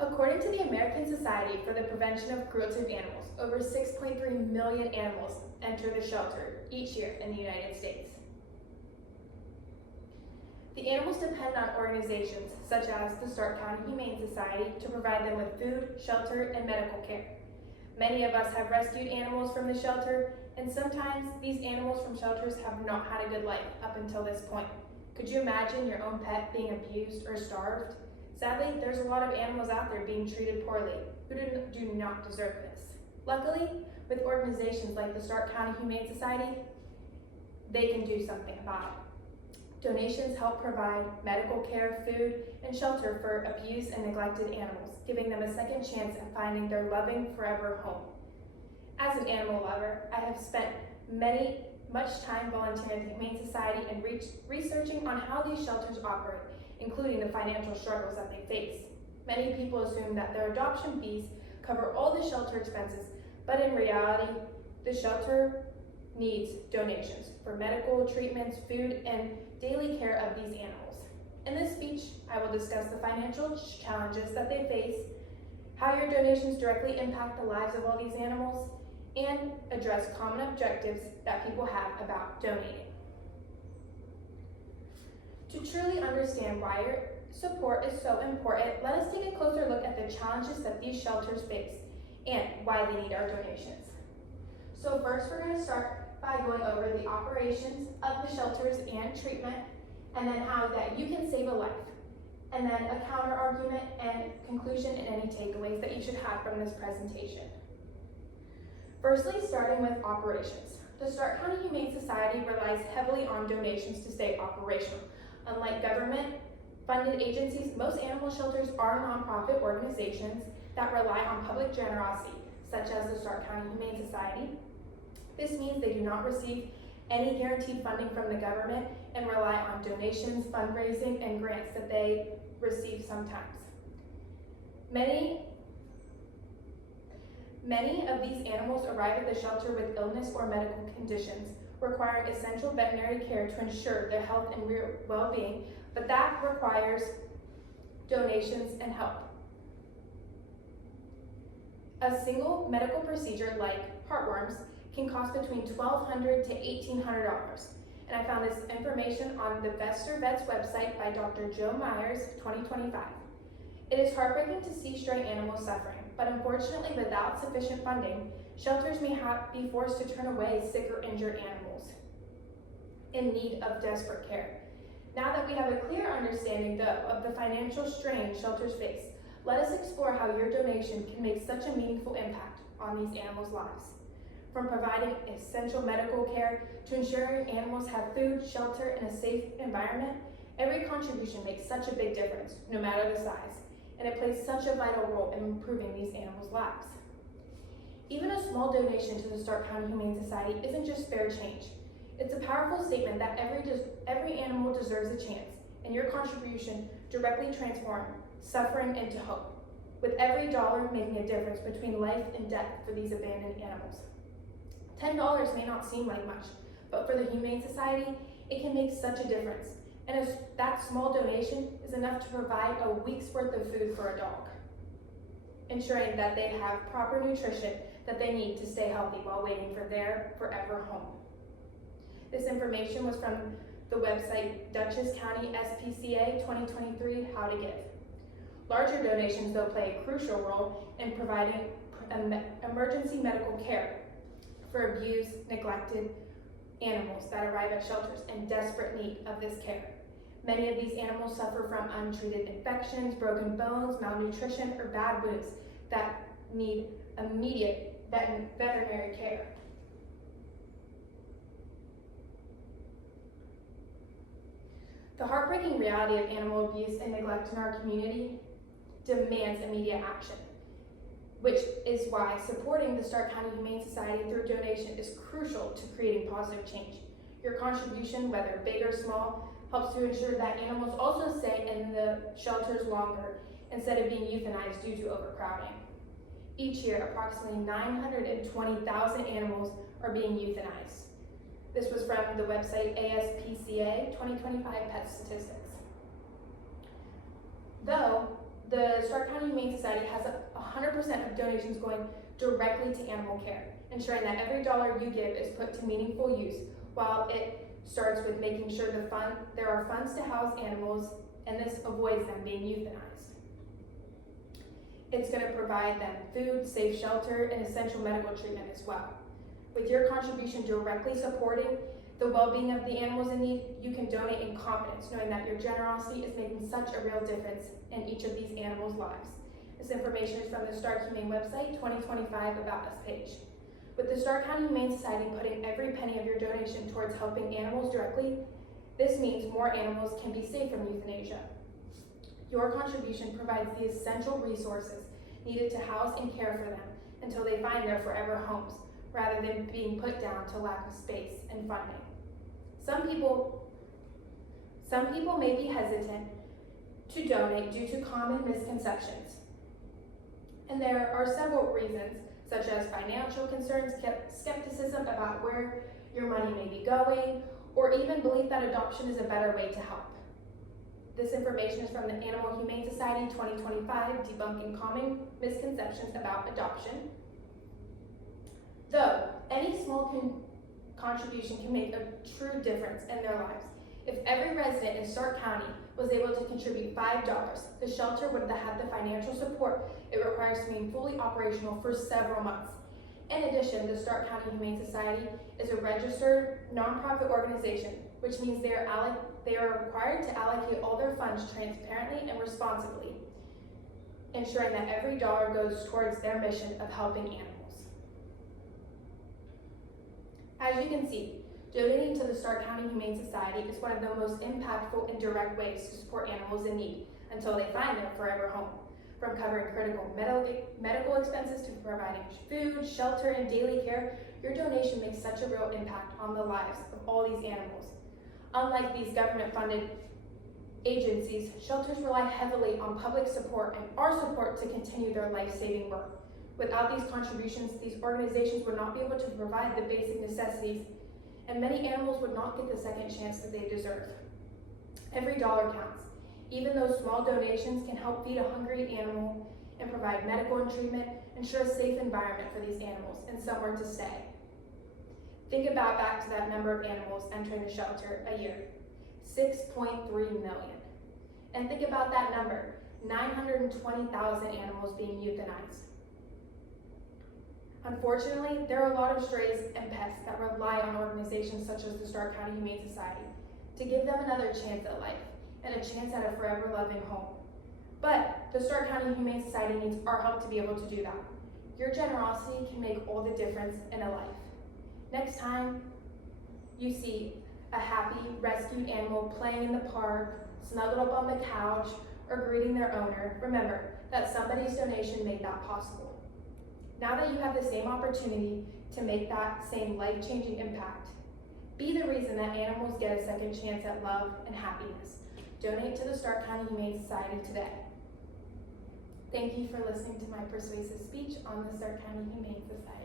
According to the American Society for the Prevention of Cruelty to Animals, over 6.3 million animals enter the shelter each year in the United States. The animals depend on organizations such as the Stark County Humane Society to provide them with food, shelter, and medical care. Many of us have rescued animals from the shelter, and sometimes these animals from shelters have not had a good life up until this point. Could you imagine your own pet being abused or starved? Sadly, there's a lot of animals out there being treated poorly who do not deserve this. Luckily, with organizations like the Stark County Humane Society, they can do something about it. Donations help provide medical care, food, and shelter for abused and neglected animals, giving them a second chance at finding their loving forever home. As an animal lover, I have spent much time volunteering at the Humane Society and researching on how these shelters operate, including the financial struggles that they face. Many people assume that their adoption fees cover all the shelter expenses, but in reality, the shelter needs donations for medical treatments, food, and daily care of these animals. In this speech, I will discuss the financial challenges that they face, how your donations directly impact the lives of all these animals, and address common objectives that people have about donating. To truly understand why your support is so important, let us take a closer look at the challenges that these shelters face and why they need our donations. So first, we're going to start by going over the operations of the shelters and treatment, and then how that you can save a life, and then a counter argument and conclusion and any takeaways that you should have from this presentation. Firstly, starting with operations. The Stark County Humane Society relies heavily on donations to stay operational. Unlike government-funded agencies, most animal shelters are nonprofit organizations that rely on public generosity, such as the Stark County Humane Society. This means they do not receive any guaranteed funding from the government and rely on donations, fundraising, and grants that they receive sometimes. Many of these animals arrive at the shelter with illness or medical conditions, requiring essential veterinary care to ensure their health and well-being, but that requires donations and help. A single medical procedure like heartworms can cost between $1,200 to $1,800, and I found this information on the Vester Vets website by Dr. Joe Myers, 2025. It is heartbreaking to see stray animals suffering, but unfortunately, without sufficient funding, shelters may be forced to turn away sick or injured animals in need of desperate care. Now that we have a clear understanding, though, of the financial strain shelters face, let us explore how your donation can make such a meaningful impact on these animals' lives. From providing essential medical care to ensuring animals have food, shelter, and a safe environment, every contribution makes such a big difference, no matter the size, and it plays such a vital role in improving these animals' lives. Even a small donation to the Stark County Humane Society isn't just spare change. It's a powerful statement that every animal deserves a chance, and your contribution directly transforms suffering into hope, with every dollar making a difference between life and death for these abandoned animals. $10 may not seem like much, but for the Humane Society, it can make such a difference. And that small donation is enough to provide a week's worth of food for a dog, ensuring that they have proper nutrition that they need to stay healthy while waiting for their forever home. This information was from the website Dutchess County SPCA 2023 How to Give. Larger donations, though, play a crucial role in providing emergency medical care for abused, neglected animals that arrive at shelters in desperate need of this care. Many of these animals suffer from untreated infections, broken bones, malnutrition, or bad wounds that need immediate veterinary care. The heartbreaking reality of animal abuse and neglect in our community demands immediate action, which is why supporting the Stark County Humane Society through donation is crucial to creating positive change. Your contribution, whether big or small, helps to ensure that animals also stay in the shelters longer instead of being euthanized due to overcrowding. Each year, approximately 920,000 animals are being euthanized. This was from the website ASPCA 2025 Pet Statistics. Though the Stark County Humane Society has 100% of donations going directly to animal care, ensuring that every dollar you give is put to meaningful use, while it starts with making sure there are funds to house animals, and this avoids them being euthanized. It's going to provide them food, safe shelter, and essential medical treatment as well. With your contribution directly supporting the well-being of the animals in need, you can donate in confidence, knowing that your generosity is making such a real difference in each of these animals' lives. This information is from the Stark Humane website 2025 About Us page. With the Stark County Humane Society putting every penny of your donation towards helping animals directly, this means more animals can be saved from euthanasia. Your contribution provides the essential resources needed to house and care for them until they find their forever homes, rather than being put down to lack of space and funding. Some people may be hesitant to donate due to common misconceptions. And there are several reasons, such as financial concerns, skepticism about where your money may be going, or even belief that adoption is a better way to help. This information is from the Animal Humane Society 2025, Debunking Common Misconceptions About Adoption. Though any small contribution can make a true difference in their lives. If every resident in Stark County was able to contribute $5, the shelter would have had the financial support it requires to be fully operational for several months. In addition, the Stark County Humane Society is a registered nonprofit organization, which means they are required to allocate all their funds transparently and responsibly, ensuring that every dollar goes towards their mission of helping animals. As you can see, donating to the Stark County Humane Society is one of the most impactful and direct ways to support animals in need until they find their forever home. From covering critical medical expenses to providing food, shelter, and daily care, your donation makes such a real impact on the lives of all these animals. Unlike these government-funded agencies, shelters rely heavily on public support and our support to continue their life-saving work. Without these contributions, these organizations would not be able to provide the basic necessities, and many animals would not get the second chance that they deserve. Every dollar counts. Even those small donations can help feed a hungry animal and provide medical and treatment, ensure a safe environment for these animals and somewhere to stay. Think about back to that number of animals entering the shelter a year, 6.3 million. And think about that number, 920,000 animals being euthanized. Unfortunately, there are a lot of strays and pests that rely on organizations such as the Stark County Humane Society to give them another chance at life and a chance at a forever loving home. But the Stark County Humane Society needs our help to be able to do that. Your generosity can make all the difference in a life. Next time you see a happy rescued animal playing in the park, snuggled up on the couch, or greeting their owner, remember that somebody's donation made that possible. Now that you have the same opportunity to make that same life-changing impact, be the reason that animals get a second chance at love and happiness. Donate to the Stark County Humane Society today. Thank you for listening to my persuasive speech on the Stark County Humane Society.